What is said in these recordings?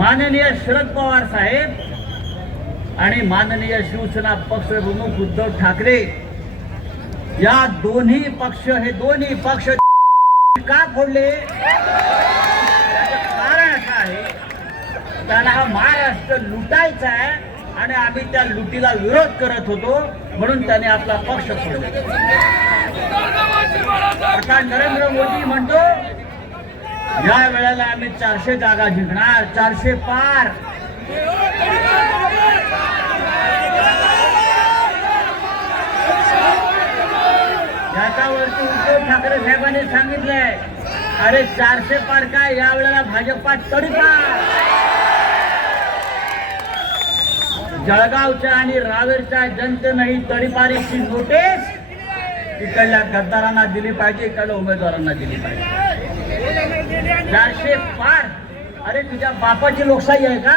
माननीय शरद पवार साहेब आणि माननीय शिवसेना पक्षप्रमुख उद्धव ठाकरे या दोन्ही पक्ष का फोडले? कारण असं आहे, त्यांना हा महाराष्ट्र लुटायचा आहे आणि आम्ही त्या लुटीला विरोध करत होतो म्हणून त्याने आपला पक्ष फोडला. आता नरेंद्र मोदी म्हणतो या वेळेला आम्ही 400 जागा जिंकणार, 400 पार. याच्यावरती उद्धव ठाकरे साहेबांनी सांगितलंय, अरे 400 पार काय, या वेळेला भाजपा तडीपार. जळगावच्या आणि रावेरच्या जनतेनंही तडीपारीची नोटीस इकडल्या गद्दारांना दिली पाहिजे, इकडल्या उमेदवारांना दिली पाहिजे. 400 पार. अरे तुझ्या बापाची लोकशाही आहे का?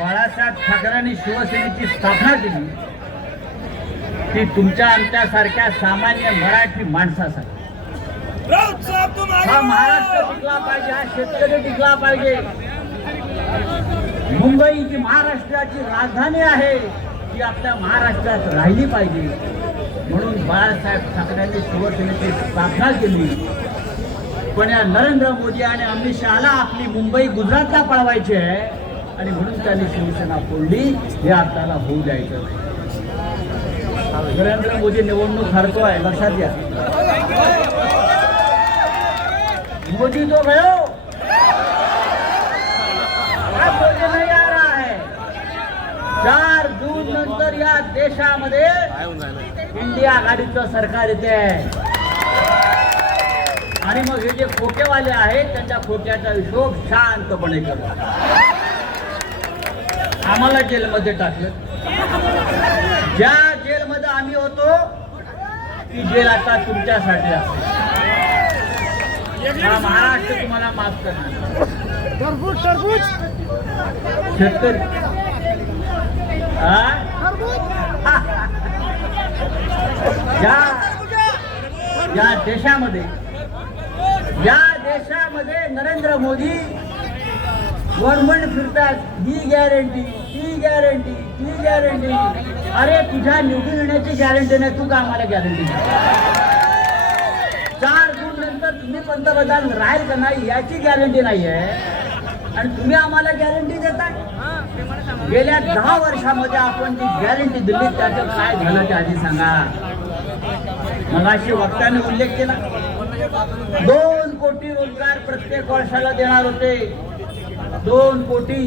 बाळासाहेब ठाकरेंनी शिवसेनेची स्थापना केली ती तुमच्या आमच्यासारख्या सामान्य मराठी माणसासाठी. हा महाराष्ट्र टिकला पाहिजे, हा शेतकरी टिकला पाहिजे. मुंबई जी महाराष्ट्राची राजधानी आहे ती आपल्या महाराष्ट्रात राहिली पाहिजे म्हणून बाळासाहेब ठाकरेंनी शिवसेनेची स्थापना केली. पण या नरेंद्र मोदी आणि अमित शहाला आपली मुंबई गुजरातला पळवायची आहे आणि म्हणून त्यांनी शिवसेना फोडली. हे आपल्याला होऊ द्यायचं नाही. नरेंद्र मोदी निवडणूक हरतोय, लक्षात घ्या. मोदी तो गयो, मोदी नहीं आ रहा है. 4 जून नंतर या देशामध्ये इंडिया आघाडीचं सरकार येते आहे आणि मग हे जे खोटेवाले आहेत त्यांच्या खोट्याचा हिशोब शांतपणे करतात. आम्हाला जेलमध्ये टाकलं. ज्या जेलमध्ये आम्ही होतो ती जेल आता तुमच्यासाठी असते. हा महाराष्ट्र तुम्हाला माफ करणार. शेतकरी या देशामध्ये नरेंद्र मोदी गव्हर्नमेंट फिरतात, ही गॅरंटी, ती गॅरंटी, ती गॅरंटी. अरे तुझ्या निवडून येण्याची गॅरंटी नाही, तू का आम्हाला गॅरंटी? 4 जून नंतर तुम्ही पंतप्रधान राहील का नाही याची गॅरंटी नाही आहे आणि तुम्ही आम्हाला गॅरंटी देताय. गेल्या 10 वर्षामध्ये आपण जी गॅरंटी दिली त्याचं काय झालं ते आधी सांगा. मगाशी वक्त्याने उल्लेख केला, 2 कोटी रोजगार प्रत्येक वर्षाला देणार होते. 2 कोटी